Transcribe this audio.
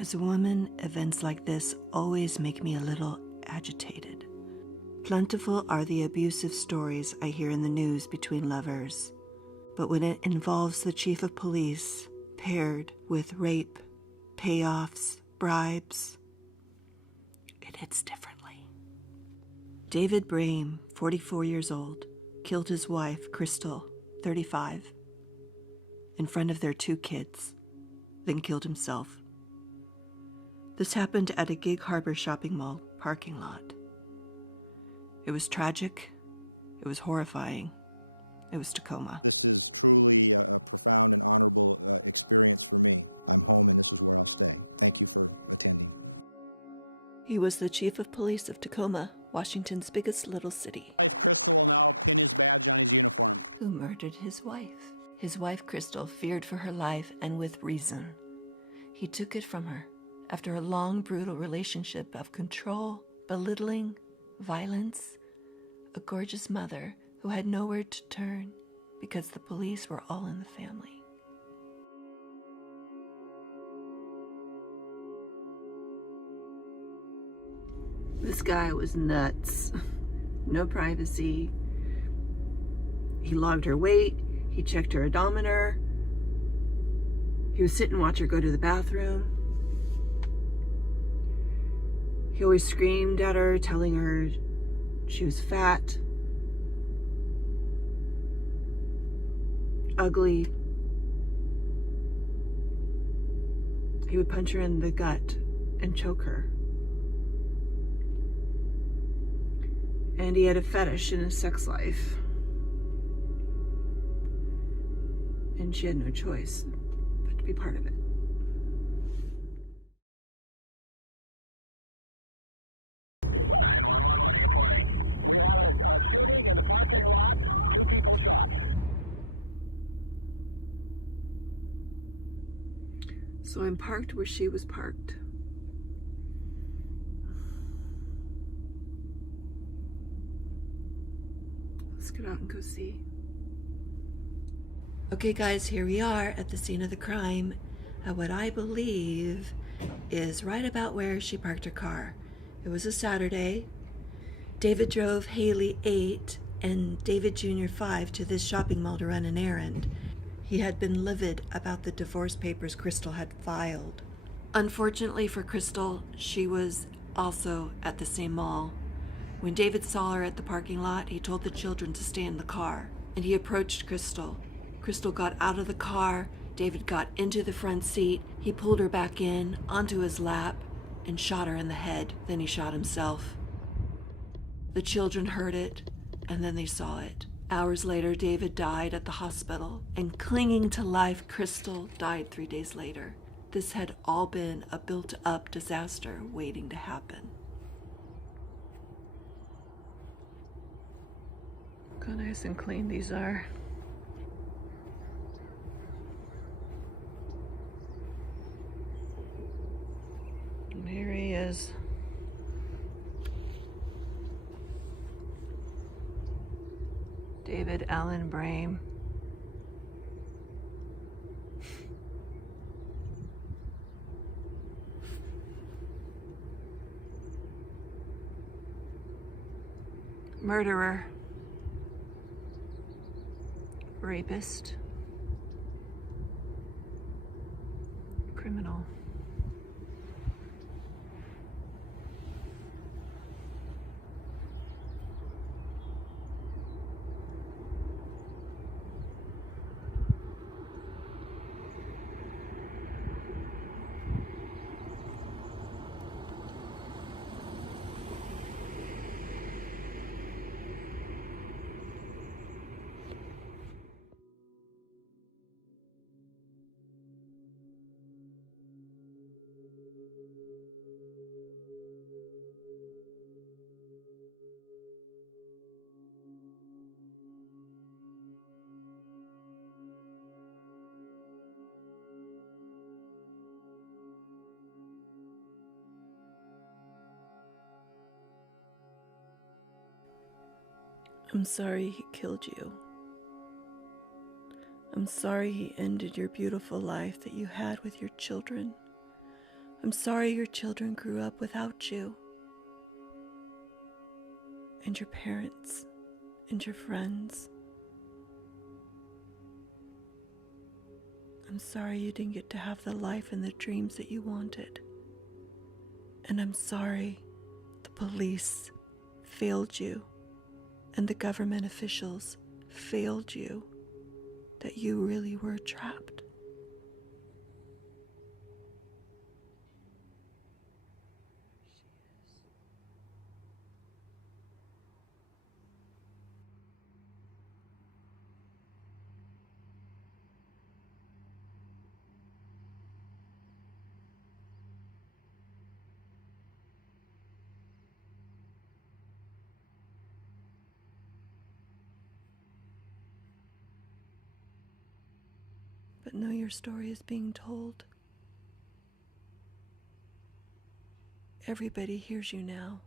As a woman, events like this always make me a little agitated. Plentiful are the abusive stories I hear in the news between lovers, but when it involves the chief of police, paired with rape, payoffs, bribes, it hits differently. David Brame, 44 years old, killed his wife, Crystal, 35, in front of their 2 kids, then killed himself. This happened at a Gig Harbor shopping mall parking lot. It was tragic. It was horrifying. It was Tacoma. He was the chief of police of Tacoma, Washington's biggest little city, who murdered his wife. His wife, Crystal, feared for her life, and with reason. He took it from her after a long, brutal relationship of control, belittling, violence, a gorgeous mother who had nowhere to turn because the police were all in the family. This guy was nuts. No privacy. He logged her weight. He checked her odometer. He would sit and watch her go to the bathroom. He always screamed at her, telling her she was fat, ugly. He would punch her in the gut and choke her. And he had a fetish in his sex life. And she had no choice but to be part of it. So I'm parked where she was parked. Let's get out and go see. Okay guys, here we are at the scene of the crime at what I believe is right about where she parked her car. It was a Saturday. David drove Haley 8 and David Jr. 5 to this shopping mall to run an errand. He had been livid about the divorce papers Crystal had filed. Unfortunately for Crystal, she was also at the same mall. When David saw her at the parking lot, he told the children to stay in the car, and he approached Crystal. Crystal got out of the car. David got into the front seat. He pulled her back in onto his lap and shot her in the head. Then he shot himself. The children heard it, and then they saw it. Hours later, David died at the hospital, and clinging to life, Crystal died 3 days later. This had all been a built-up disaster waiting to happen. Look how nice and clean these are. And here he is. David Allen Brame. Murderer. Rapist. Criminal. I'm sorry he killed you. I'm sorry he ended your beautiful life that you had with your children. I'm sorry your children grew up without you, and your parents, and your friends. I'm sorry you didn't get to have the life and the dreams that you wanted. And I'm sorry the police failed you and the government officials failed you, that you really were trapped. But know your story is being told. Everybody hears you now.